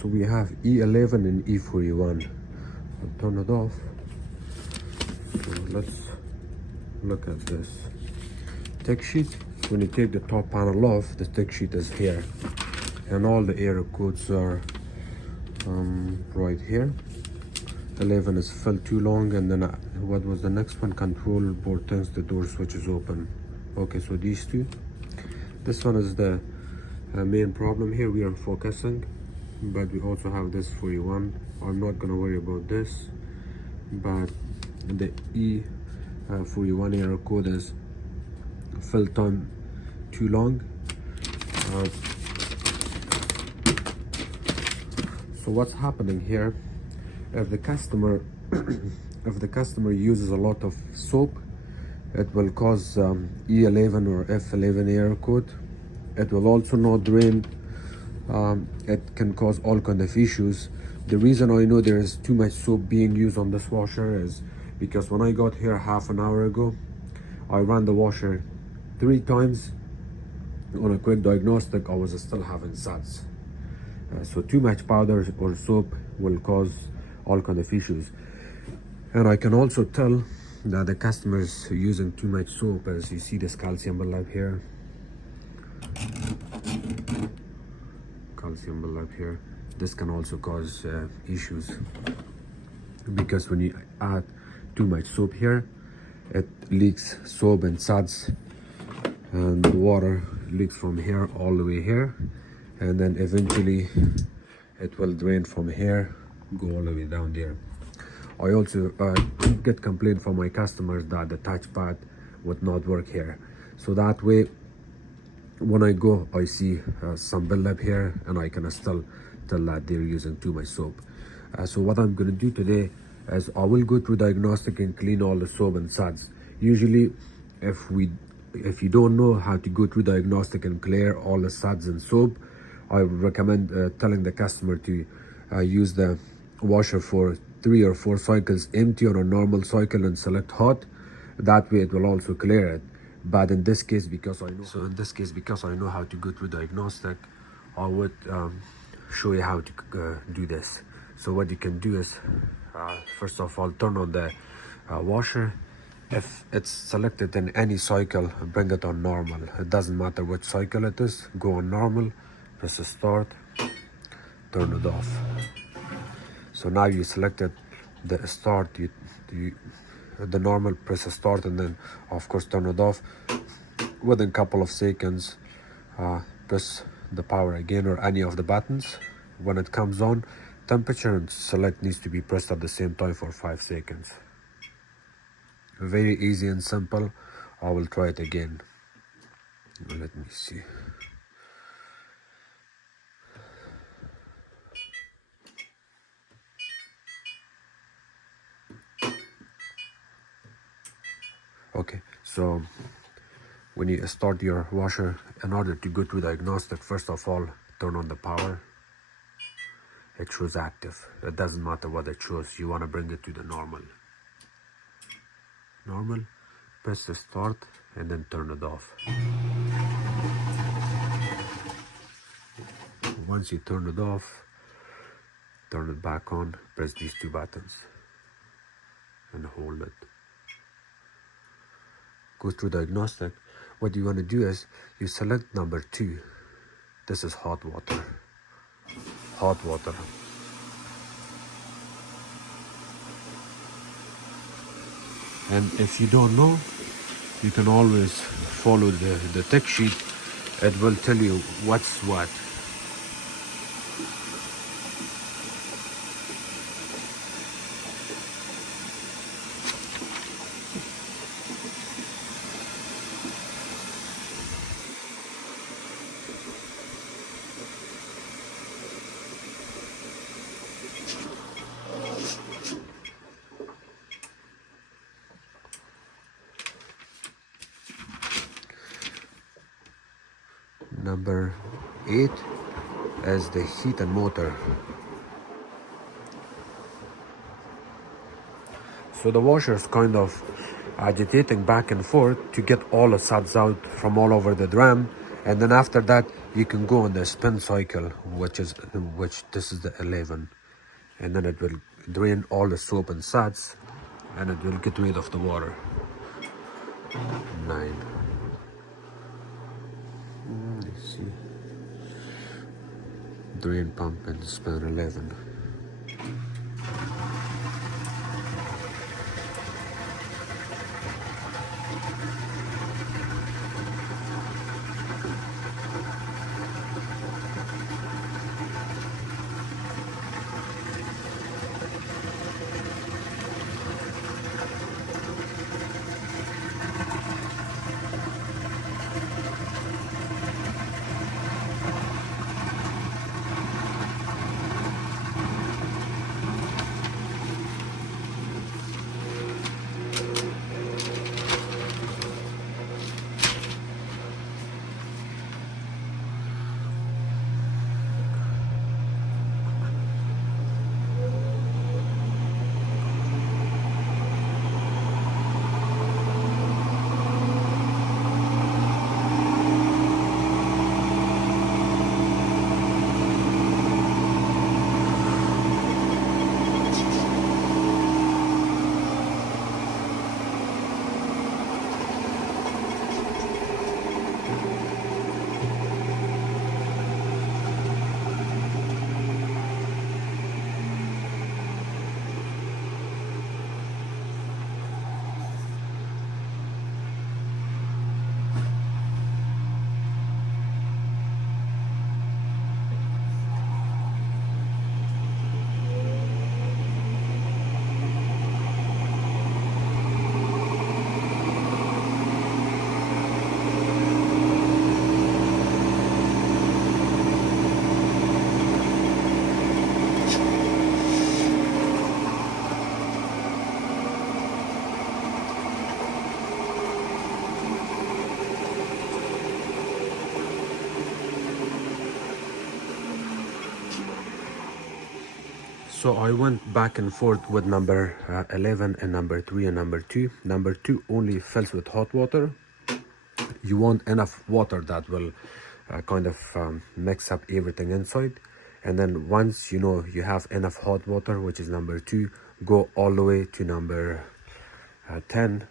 So we have E11 and E41. I'll turn it off. So let's look at this tech sheet. When you take the top panel off, the tech sheet is here, and all the error codes are right here. 11 is filled too long, and then what was the next one? Control board turns the door switch is open. Okay, so these two. This one is the main problem here. We are focusing, but we also have this 41. I'm not gonna worry about this, but the E41 error code is fill time too long. So what's happening here, if the customer uses a lot of soap, it will cause E11 or F11 error code. It will also not drain. It can cause all kind of issues. The reason I know there is too much soap being used on this washer is because when I got here half an hour ago, I ran the washer 3 times. On a quick diagnostic, I was still having suds. So too much powder or soap will cause all kind of issues. And I can also tell that the customer is using too much soap, as you see this calcium buildup here. Calcium buildup here. This can also cause issues, because when you add too much soap here, it leaks soap and suds, and the water leaks from here all the way here, and then eventually it will drain from here, go all the way down there. I also get complaint from my customers that the touchpad would not work here, so that way when I go, I see some buildup here, and I can still tell that they're using too much soap. So what I'm going to do today is I will go through diagnostic and clean all the soap and suds. Usually if you don't know how to go through diagnostic and clear all the suds and soap, I would recommend telling the customer to use the washer for 3 or 4 cycles empty on a normal cycle and select hot. That way it will also clear it. But in this case, because I know how to go through diagnostic, I would show you how to do this. So what you can do is first of all, turn on the washer. If it's selected in any cycle, bring it on normal. It doesn't matter which cycle it is. Go on normal, press start, turn it off. So now you selected the start, the normal, press start, and then of course turn it off. Within a couple of seconds, press the power again or any of the buttons. When it comes on, temperature and select needs to be pressed at the same time for 5 seconds. Very easy and simple. I will try it again. Let me see. Okay, so when you start your washer, in order to go through diagnostic, first of all, turn on the power. It shows active. It doesn't matter what it shows. You want to bring it to the normal. Press the start and then turn it off. Once you turn it off, turn it back on, press these 2 buttons and hold it. Go through diagnostic. What you want to do is you select number 2. This is hot water. And if you don't know, you can always follow the tech sheet. It will tell you what's what. Number 8 is the heat and motor. So the washer is kind of agitating back and forth to get all the suds out from all over the drum, and then after that you can go on the spin cycle, which this is the 11, and then it will drain all the soap and suds, and it will get rid of the water. 9. Let's see. Drain pump and spin 11. So I went back and forth with number 11 and number 3 and number 2. Number 2 only fills with hot water. You want enough water that will kind of mix up everything inside. And then once you know you have enough hot water, which is number 2, go all the way to number 10.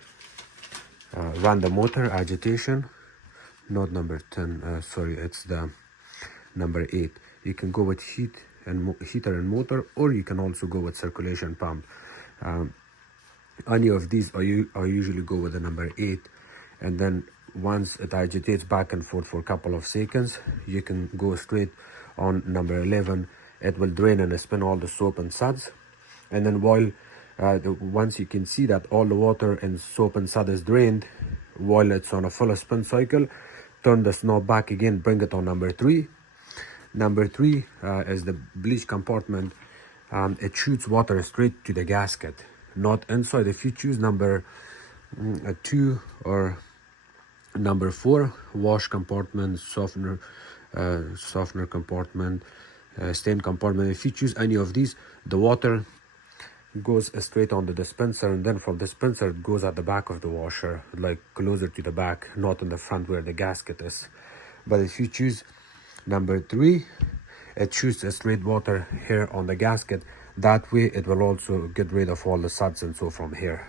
Run the motor agitation. Not number 10, sorry, it's the number 8. You can go with heater and motor, or you can also go with circulation pump. Any of these I usually go with the number 8, and then once it agitates back and forth for a couple of seconds, you can go straight on number 11. It will drain and spin all the soap and suds, and then once you can see that all the water and soap and sud is drained, while it's on a full spin cycle, turn the knob back again, bring it on number 3. Number 3 is the bleach compartment. It shoots water straight to the gasket, not inside. If you choose number 2 or number 4, wash compartment, softener compartment, stain compartment, if you choose any of these, the water goes straight on the dispenser, and then from the dispenser it goes at the back of the washer, like closer to the back, not in the front where the gasket is. But if you choose number 3, it shoots a straight water here on the gasket. That way it will also get rid of all the suds and so from here.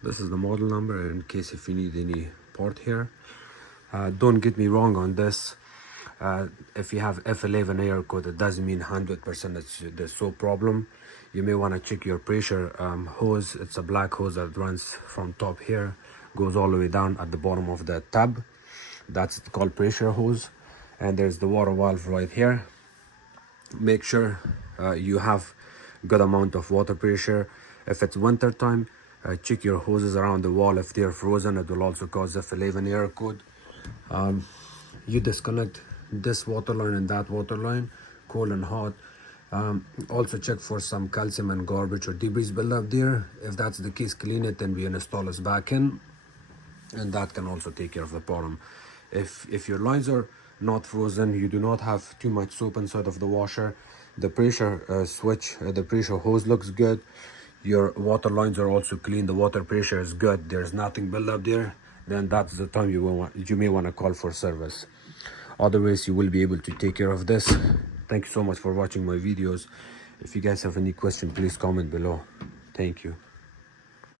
This is the model number in case if you need any part here. Don't get me wrong on this. If you have F11 air code, it doesn't mean 100% it's the soap problem. You may want to check your pressure hose. It's a black hose that runs from top here, goes all the way down at the bottom of the tub. That's called pressure hose. And there's the water valve right here. Make sure you have good amount of water pressure. If it's winter time, check your hoses around the wall. If they're frozen, it will also cause F11 air code. you disconnect this water line and that water line, cold and hot. Also check for some calcium and garbage or debris buildup there. If that's the case, clean it and reinstall us back in, and that can also take care of the bottom. If your lines are not frozen, you do not have too much soap inside of the washer, the pressure switch, the pressure hose looks good, your water lines are also clean, the water pressure is good, there's nothing built up there, then that's the time you may want to call for service. Otherwise, you will be able to take care of this. Thank you so much for watching my videos. If you guys have any question, please comment below. Thank you.